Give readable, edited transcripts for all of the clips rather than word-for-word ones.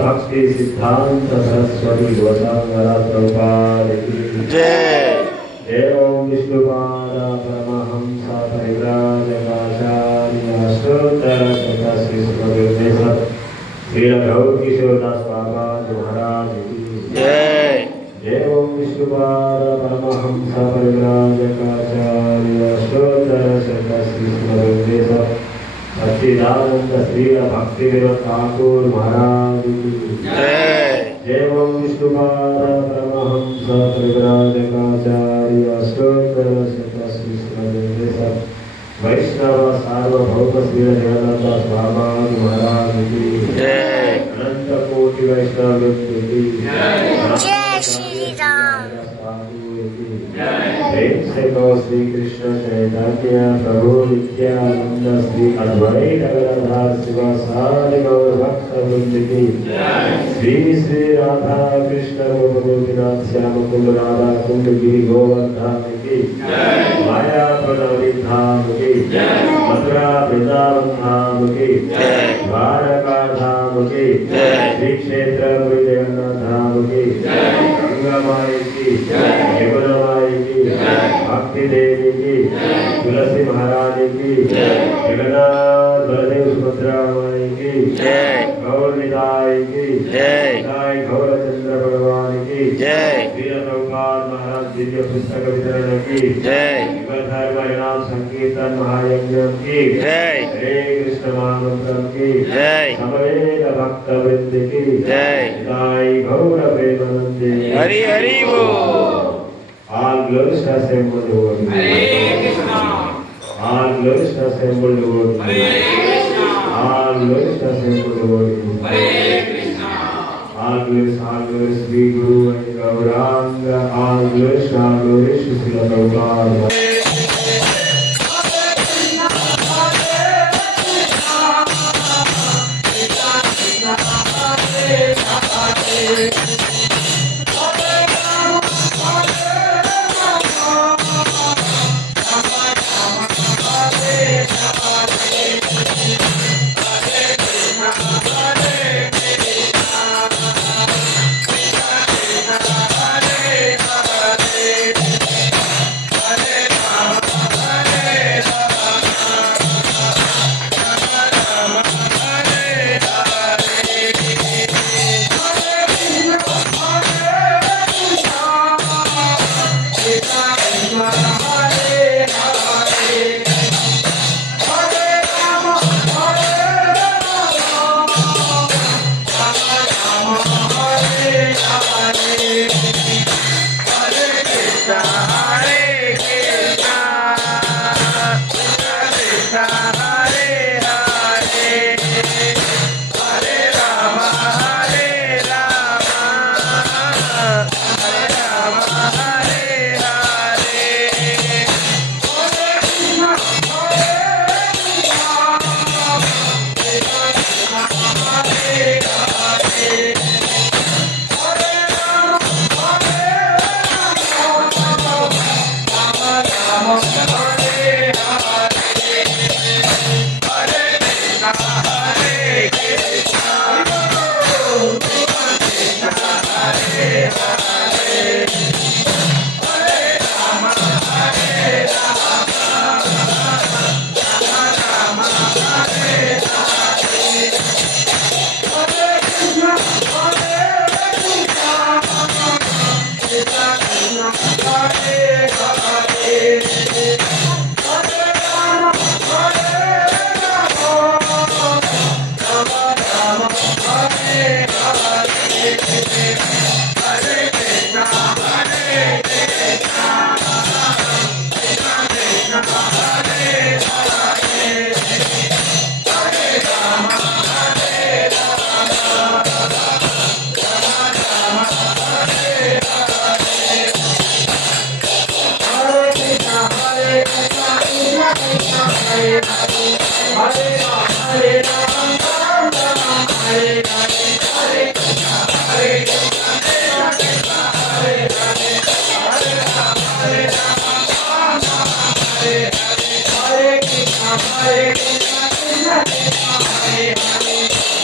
भक्ति सिद्धांत सरस्वती गोसांगरा प्रभुपाद की जय। जय ओम विष्णुपाद परमहंस परिव्राजकाचार्य अष्टोत्तर शतश्री सुखदेव श्री गौर किशोरदास बाबा महाराज की जय। जय ओम विष्णुपाद परमहंस परिव्राजकाचार्य अष्टोत्तर शतश्री सुखदेव सच्चिदानंद श्री भक्ति विनोद ठाकुर महाराज की जय। जय ओम विष्णुपाद परमहंस परिव्राजकाचार्य अष्टोत्तर शतश्री सुखदेव वैष्णव सार्वभौम श्री जगन्नाथ बाबा महाराज की जय। अनंत कोटि वैष्णव की जय। श्री राम प्रेम से कहो श्री कृष्ण चैतन्य प्रभु नित्यानंद श्री अद्वैत गदाधर शिवासादि गौर भक्त वृंद की श्री श्री राधा कृष्ण गोपीनाथ श्याम कुंड राधा कुंड गिरि गोवर्धन की माया प्रदानी धाम की मथुरा वृंदावन धाम की द्वारका धाम की श्री क्षेत्र जगन्नाथ धाम की गंगा माई की यमुना माई की भक्ति देवी की तुलसी महारानी की जगन्नाथ बलदेव सुभद्रा माई की गौर निताई की निताई गौर चंद्र भगवान की वीर प्रभुपाद महाराज दिव्य पुस्तक वितरण की धर्म संकीर्तन महायज्ञ की हरे कृष्ण महामंत्र की समवेत भक्त वृंद की निताई गौर प्रेमानंद हरि हरि बोल। All glorious assembled Lord. Hare Krishna. All glorious assembled Lord. Hare Krishna. All glorious assembled Lord. Hare Krishna. All glorious Sri Guru and Gauranga. All glorious Srila Prabhupada.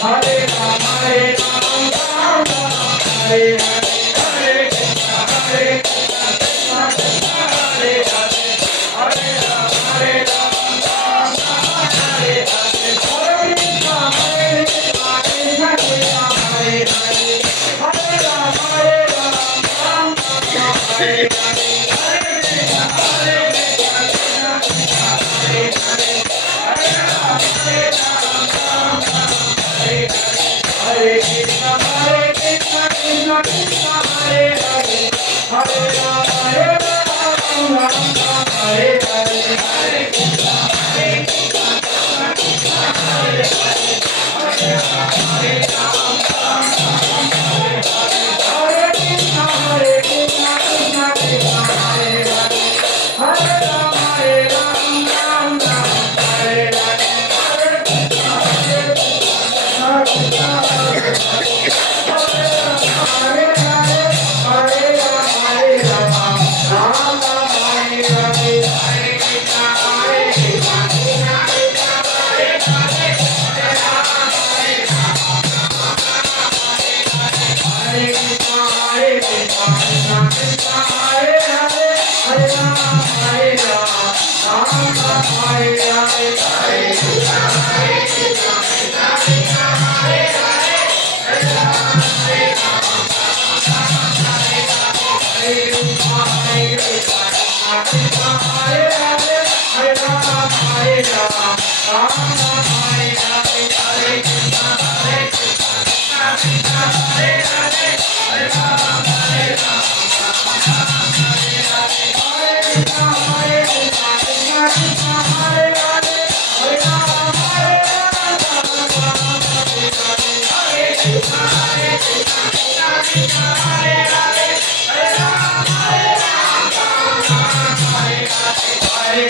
Hare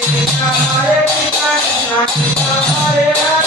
Krishna, Hare Krishna, Krishna Krishna, Hare Hare.